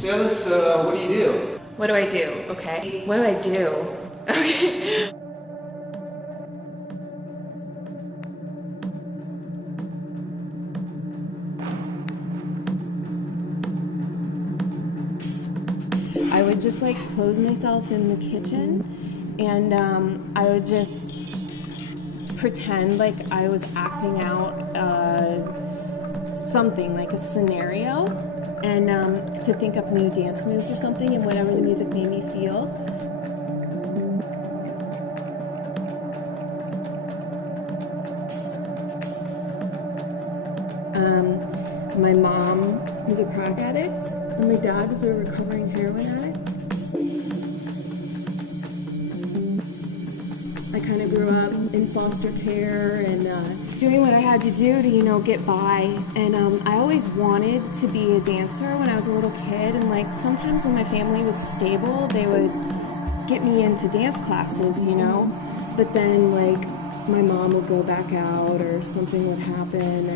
tell us, what do you do? What do I do? Okay. What do I do? Okay. I would just like close myself in the kitchen and I would just pretend like I was acting out something, like a scenario, and to think up new dance moves or something, and whatever the music made me feel. My mom was a crack addict, and my dad was a recovering heroin addict. I kind of grew up in foster care and doing what I had to do to, get by. And I always wanted to be a dancer when I was a little kid. And like sometimes when my family was stable, they would get me into dance classes, But then like my mom would go back out or something would happen,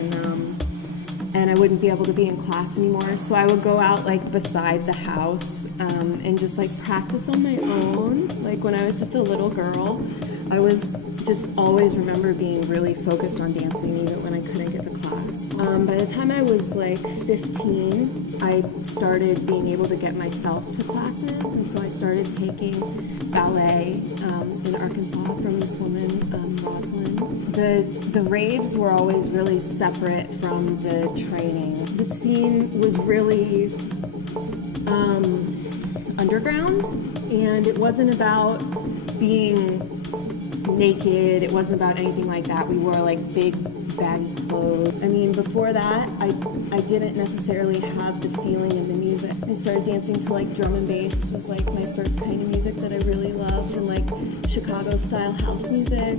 and I wouldn't be able to be in class anymore. So I would go out like beside the house and just like practice on my own. Like when I was just a little girl, I was just always remember being really focused on dancing even when I couldn't get to class. By the time I was like 15, I started being able to get myself to classes, and so I started taking ballet in Arkansas from this woman, Rosalind. The raves were always really separate from the training. The scene was really underground, and it wasn't about being naked, it wasn't about anything like that. We wore like big baggy clothes. I mean, before that, I didn't necessarily have the feeling of the music. I started dancing to like drum and bass was like my first kind of music that I really loved, and like Chicago style house music.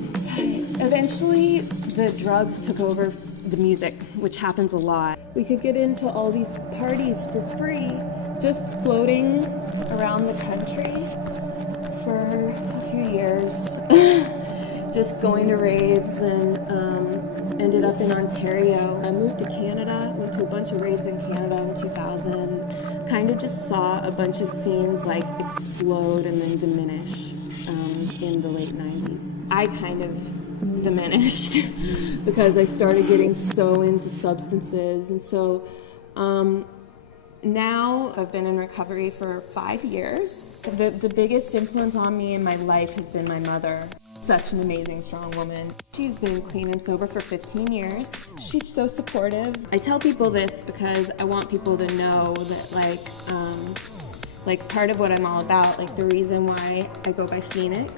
Eventually, the drugs took over the music, which happens a lot. We could get into all these parties for free, just floating around the country for a few years. Just going to raves, and ended up in Ontario. I moved to Canada, went to a bunch of raves in Canada in 2000. Kind of just saw a bunch of scenes like explode and then diminish in the late 90s. I kind of diminished because I started getting so into substances, and so now I've been in recovery for 5 years. The biggest influence on me in my life has been my mother. Such an amazing, strong woman. She's been clean and sober for 15 years. She's so supportive. I tell people this because I want people to know that like part of what I'm all about, like the reason why I go by Phoenix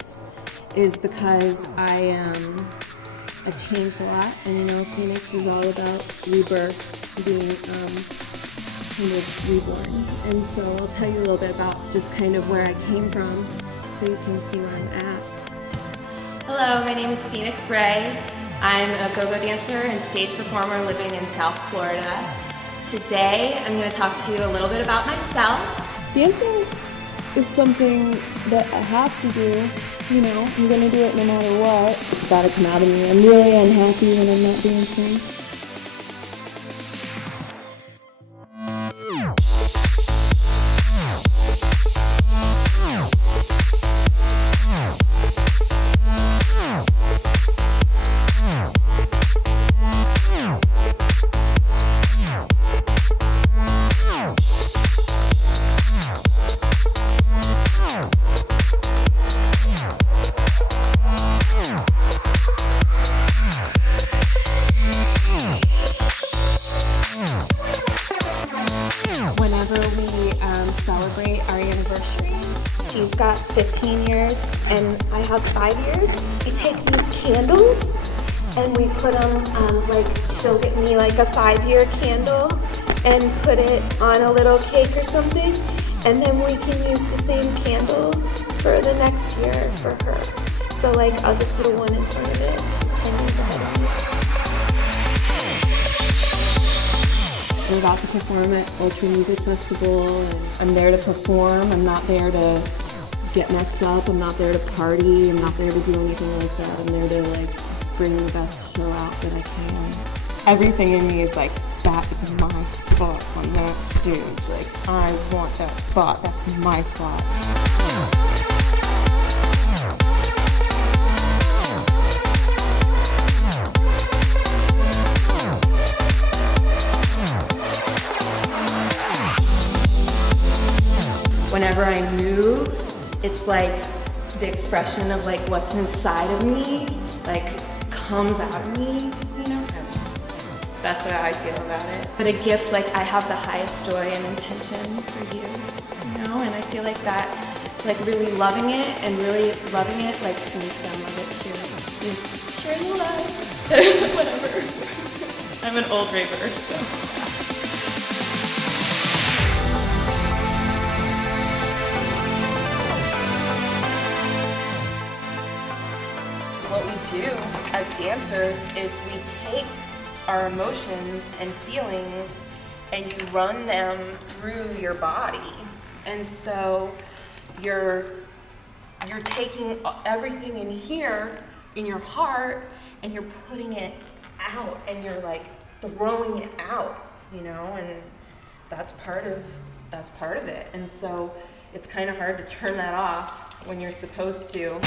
is because I've changed a lot, and Phoenix is all about rebirth, being kind of reborn. And so I'll tell you a little bit about just kind of where I came from so you can see where I'm at. Hello, my name is Phoenix Rae. I'm a go-go dancer and stage performer living in South Florida. Today, I'm going to talk to you a little bit about myself. Dancing is something that I have to do. I'm going to do it no matter what. It's got to come out of me. I'm really unhappy when I'm not dancing. Whenever we celebrate our anniversary, she's got 15 years and I have 5 years. We take these candles and we put them, she'll get me like a 5-year candle and put it on a little cake or something, and then we can use the same candle for the next year for her. So I'll just put a 1 in front of it and use it on it. We're about to perform at Ultra Music Festival, and I'm there to perform. I'm not there to get messed up. I'm not there to party. I'm not there to do anything like that. I'm there to bring the best show out that I can. Everything in me is that is my spot on that stage. Like, I want that spot. That's my spot. Whenever I move, it's like the expression of like what's inside of me, like comes out of me, you know? That's what I feel about it. But a gift, like I have the highest joy and intention for you know? And I feel like that, like really loving it and really loving it, like makes them love it too. Just sharing the love, whatever. I'm an old raver, so. What we do as dancers is we take our emotions and feelings and you run them through your body. And so you're taking everything in here in your heart and you're putting it out and you're like throwing it out, you know, and that's part of it. And so it's kind of hard to turn that off when you're supposed to.